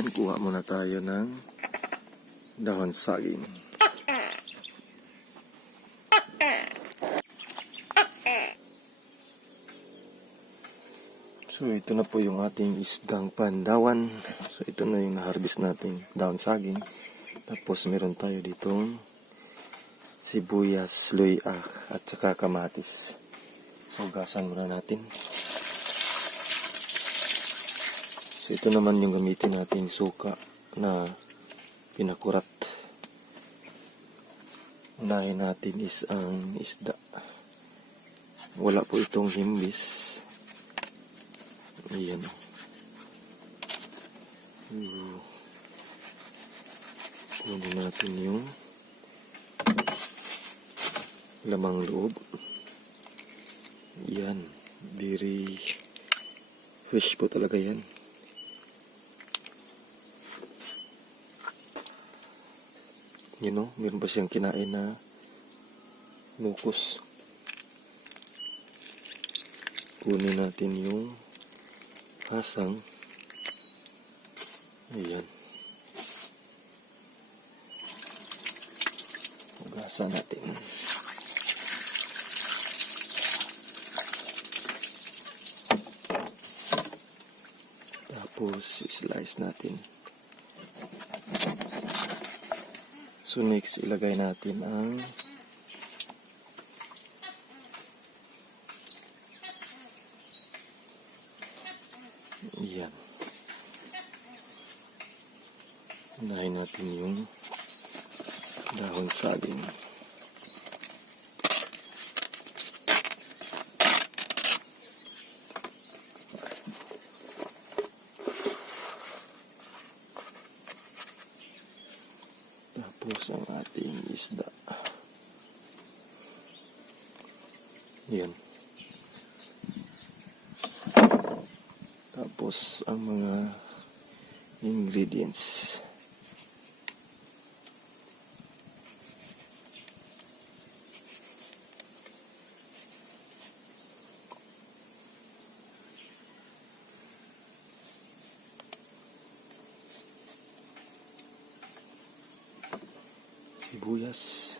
kaibigan, kuha muna tayo ng dahon saging. So ito na po yung ating isdang pandawan. So ito na yung na-harvest natin dahon saging. Tapos meron tayo ditong sibuyas, luya at saka kamatis. So gasan muna natin. So ito naman yung gamitin nating suka na pinakurat. Unahin natin is ang isda. Wala po itong himbis. Ayan. Kunin natin yung lamang loob. Yan. Very fresh po talaga yan. You know, meron pa siyang kinain na mukus. Kunin natin yung hasang. Ayan. Hugasan natin. Tapos, slice natin. So, next, ilagay natin ang yan. Unahin natin yung dahon saging. Tapos ang ating isda. Yan. Tapos ang mga ingredients. Sibuyas.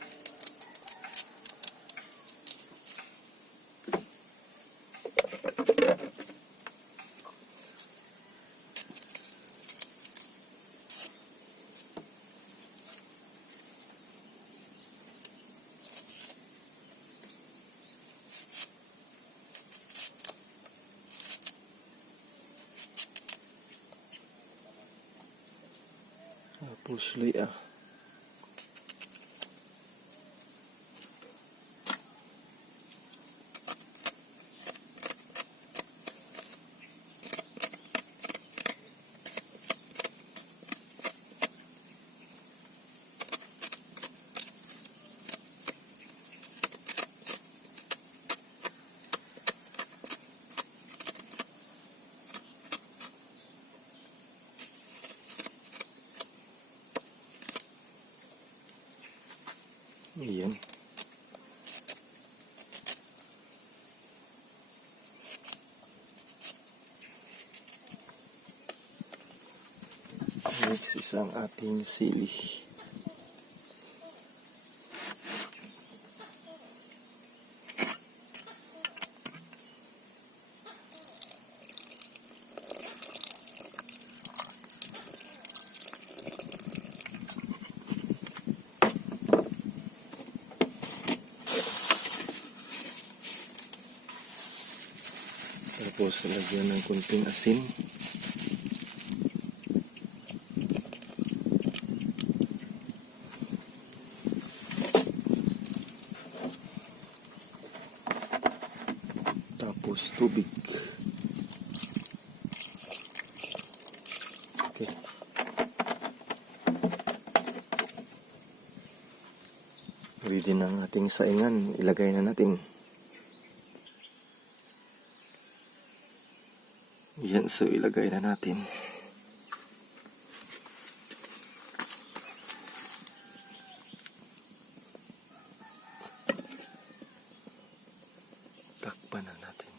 Tapos luya. Ayan. Next is ang ating sili. Tapos lagyan ng kunting asin. Tapos tubig. Okay. Ready na ang ating saingan. Ilagay na natin. Yan, so ilagay na natin. Takpan na natin.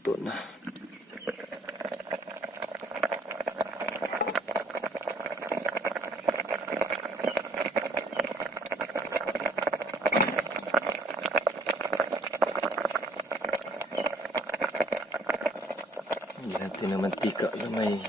luto na. Lagyan natin ng mantika na may